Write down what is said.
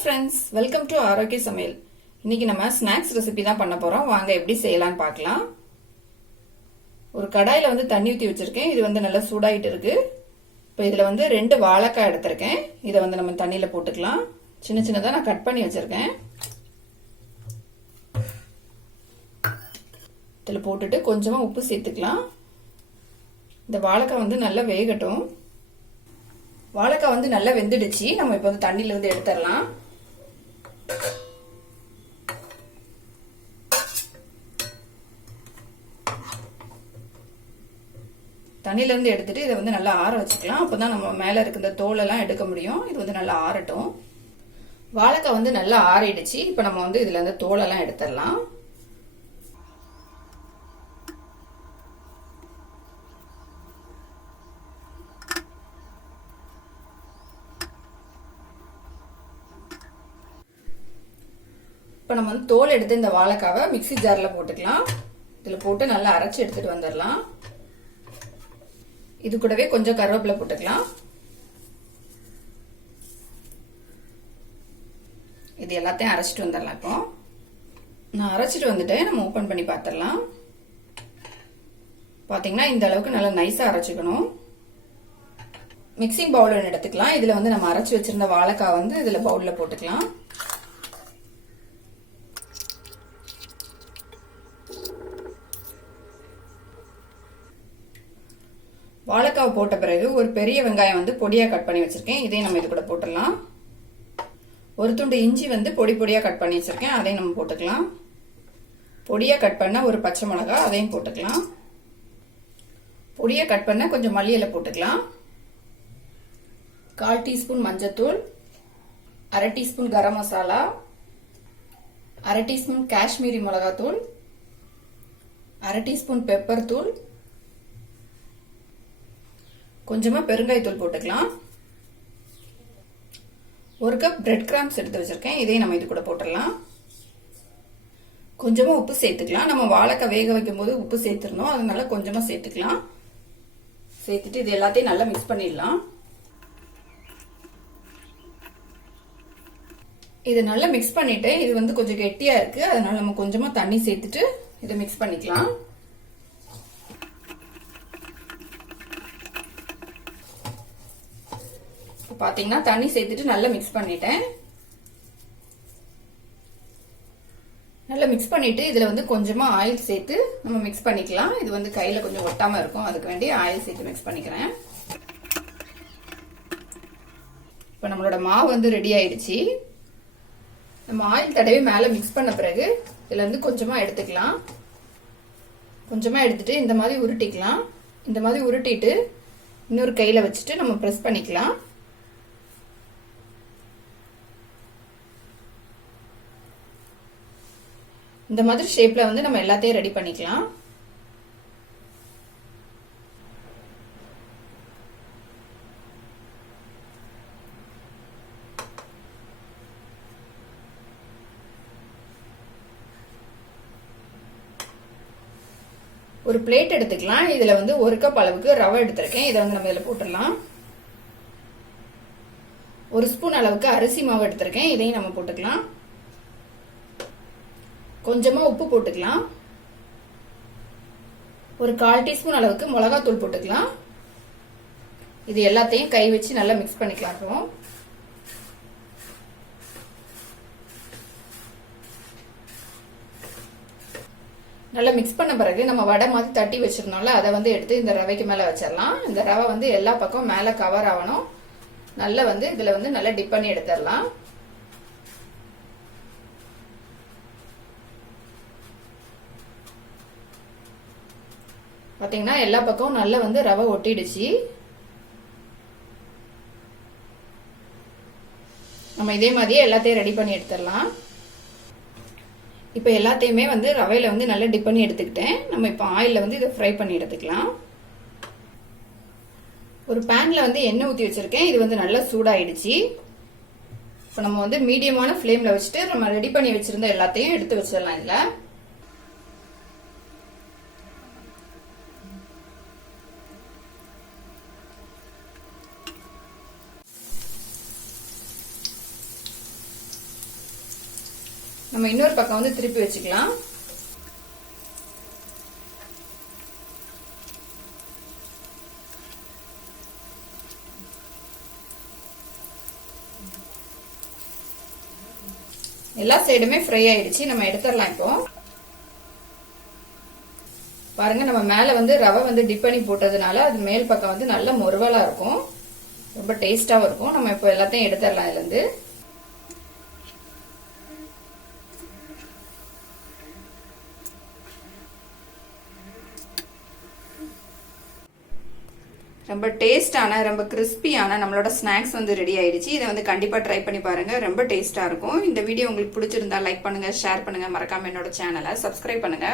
Friends, welcome to ஆரோக்கிய சமையல். இன்னைக்கு நம்ம ஸ்நாக்ஸ் ரெசிபி தான் பண்ண போறோம். வாங்க எப்படி செய்யலாம்னு பார்க்கலாம். ஒரு கடாயில தண்ணி ஊற்றி வச்சிருக்கேன். இது நல்லா சூடாயிட்டு இருக்கு. இப்போ இதுல 2 வாழைக்காய் எடுத்திருக்கேன். இதை நம்ம தண்ணியில போட்டுக்கலாம். சின்ன சின்னதா நான் கட் பண்ணி வச்சிருக்கேன். இதில் போட்டுட்டு கொஞ்சமா உப்பு சேர்த்துக்கலாம். இந்த வாழைக்காய் நல்லா வேகட்டும். வாழைக்காய் நல்லா வெந்துடுச்சு. நம்ம இப்போ தண்ணியில எடுத்துடலாம். தண்ணியில எடுத்துட்டு இதை நல்லா ஆற வச்சுக்கலாம். அப்பதான் நம்ம மேல இருக்க இந்த தோலெல்லாம் எடுக்க முடியும். இது நல்லா ஆறட்டும். வாழைக்காய் நல்லா ஆறிடுச்சு. இப்போ நம்ம இதுல தோலெல்லாம் எடுத்துடலாம். இப்போ நம்ம தோல் எடுத்து இந்த வாழைக்காவை மிக்ஸி ஜார்ல போட்டுக்கலாம். இதுல போட்டு நல்லா அரைச்சு எடுத்துட்டு வந்துடலாம். இது கூடவே கொஞ்சம் கருவேப்பிலை போட்டுக்கலாம். இது எல்லாத்தையும் அரைச்சிட்டு வந்துடலாம். இப்போ நான் அரைச்சிட்டு வந்துட்டேன். நம்ம ஓபன் பண்ணி பார்த்துடலாம். பாத்தீங்கன்னா இந்த அளவுக்கு நல்லா நைஸா அரைச்சுக்கணும். மிக்சிங் பவுல் எடுத்துக்கலாம். இதுல நம்ம அரைச்சு வச்சிருந்த வாழைக்காய் இதுல பவுல்ல போட்டுக்கலாம். வாழைக்காய் போட்ட பிறகு ஒரு பெரிய வெங்காயம் பொடியா கட் பண்ணி வச்சிருக்கேன். இதையும் நம்ம இது கூட போட்டுடலாம். ஒரு துண்டு இஞ்சி பொடி பொடியா கட் பண்ணி வச்சிருக்கேன். அதையும் நம்ம போட்டுக்கலாம். பொடியா கட் பண்ண ஒரு பச்சை மிளகாய், அதையும் போட்டுக்கலாம். பொடியா கட் பண்ண கொஞ்சம் மல்லி இலை போட்டுக்கலாம். 1/4 டீஸ்பூன் மஞ்சத்தூள், 1/2 டீஸ்பூன் கரம் மசாலா, 1/2 டீஸ்பூன் காஷ்மீரி மிளகாத்தூள், 1/2 டீஸ்பூன் பெப்பர் தூள், கொஞ்சமா பெருங்காயத்தூள் போட்டுக்கலாம். 1 கப் பிரெட் கிராம்ஸ் எடுத்து வச்சிருக்கேன். இதையும் நம்ம இது கூட போட்டுடலாம். கொஞ்சமா உப்பு சேர்த்துக்கலாம். நம்ம வாழைக்காய் வேக வைக்கும் போது உப்பு சேர்த்துருந்தோம். அதனால கொஞ்சமா சேர்த்துக்கலாம். சேர்த்துட்டு இது எல்லாத்தையும் நல்லா மிக்ஸ் பண்ணிடலாம். இது நல்லா மிக்ஸ் பண்ணிட்டு இது கொஞ்சம் கெட்டியா இருக்கு. அதனால நம்ம கொஞ்சமா தண்ணி சேர்த்துட்டு இதை மிக்ஸ் பண்ணிக்கலாம். பாத்தீங்கன்னா தண்ணி சேர்த்துட்டு நல்லா மிக்ஸ் பண்ணிட்டேன். நல்லா மிக்ஸ் பண்ணிட்டு இதுல கொஞ்சமா ஆயில் சேர்த்து நம்ம மிக்ஸ் பண்ணிக்கலாம். இது கையில கொஞ்சம் ஒட்டாம இருக்கும். அதுக்கு வேண்டி ஆயில் சேர்த்து மிக்ஸ் பண்ணிக்கிறேன். இப்ப நம்மளோட மாவு ரெடி ஆயிடுச்சு. நம்ம ஆயில் தடவி மேல மிக்ஸ் பண்ண பிறகு இதுல கொஞ்சமா எடுத்துக்கலாம். கொஞ்சமா எடுத்துட்டு இந்த மாதிரி உருட்டிக்கலாம். இந்த மாதிரி உருட்டிட்டு இன்னொரு கையில வச்சுட்டு நம்ம பிரஸ் பண்ணிக்கலாம். இந்த மாதிரி ஷேப்ல நம்ம எல்லாத்தையும் ரெடி பண்ணிக்கலாம். ஒரு பிளேட் எடுத்துக்கலாம். இதுல 1 கப் அளவுக்கு ரவை எடுத்திருக்கேன். இதை நம்ம இதுல போட்டுடலாம். 1 ஸ்பூன் அளவுக்கு அரிசி மாவு எடுத்திருக்கேன். இதையும் நம்ம போட்டுக்கலாம். கொஞ்சமா உப்பு போட்டுக்கலாம். ஒரு 1/4 டீஸ்பூன் அளவுக்கு மிளகாத்தூள் போட்டுக்கலாம். இது எல்லாத்தையும் கை வச்சு நல்லா மிக்ஸ் பண்ணிக்கலாம். நல்லா மிக்ஸ் பண்ண பிறகு நம்ம வடை மாதிரி தட்டி வச்சிருந்தோம்ல, அதை எடுத்து இந்த ரவைக்கு மேல வச்சிடலாம். இந்த ரவை எல்லா பக்கம் மேல கவர் ஆகணும். நல்லா இதுல நல்லா டிப் பண்ணி எடுத்துடலாம். பாத்தீங்கன்னா எல்லா பக்கமும் நல்லா ரவை ஒட்டிடுச்சு. நம்ம இதே மாதிரியே எல்லாத்தையும் ரெடி பண்ணி எடுத்துடலாம். இப்ப எல்லாத்தையுமே ரவையில நல்லா டிப் பண்ணி எடுத்துக்கிட்டேன். நம்ம இப்ப ஆயில்ல இதை ஃப்ரை பண்ணி எடுத்துக்கலாம். ஒரு பேன்ல எண்ணெய் ஊத்தி வச்சிருக்கேன். இது நல்லா சூடாயிடுச்சு. இப்ப நம்ம மீடியமான ஃப்ளேம்ல வச்சுட்டு நம்ம ரெடி பண்ணி வச்சிருந்த எல்லாத்தையும் எடுத்து வச்சிடலாம். இதுல நம்ம இன்னொரு பக்கம் வந்து திருப்பி வச்சுக்கலாம். எல்லா சைடுமே ஃப்ரை ஆயிடுச்சு. நம்ம எடுத்துடலாம். இப்போ பாருங்க, நம்ம மேல வந்து ரவை வந்து டிப் பண்ணி போட்டதுனால அது மேல் பக்கம் வந்து நல்ல முறுவலா இருக்கும், ரொம்ப டேஸ்டாவும் இருக்கும். நம்ம இப்போ எல்லாத்தையும் எடுத்துடலாம். இதுல இருந்து ரொம்ப டேஸ்டான, ரொம்ப கிறிஸ்பியான நம்மளோட ஸ்நாக்ஸ் வந்து ரெடி ஆயிடுச்சு. இதை வந்து கண்டிப்பா ட்ரை பண்ணி பாருங்க, ரொம்ப டேஸ்டா இருக்கும். இந்த வீடியோ உங்களுக்கு பிடிச்சிருந்தா லைக் பண்ணுங்க, ஷேர் பண்ணுங்க, மறக்காம என்னோட சேனலை சப்ஸ்கிரைப் பண்ணுங்க.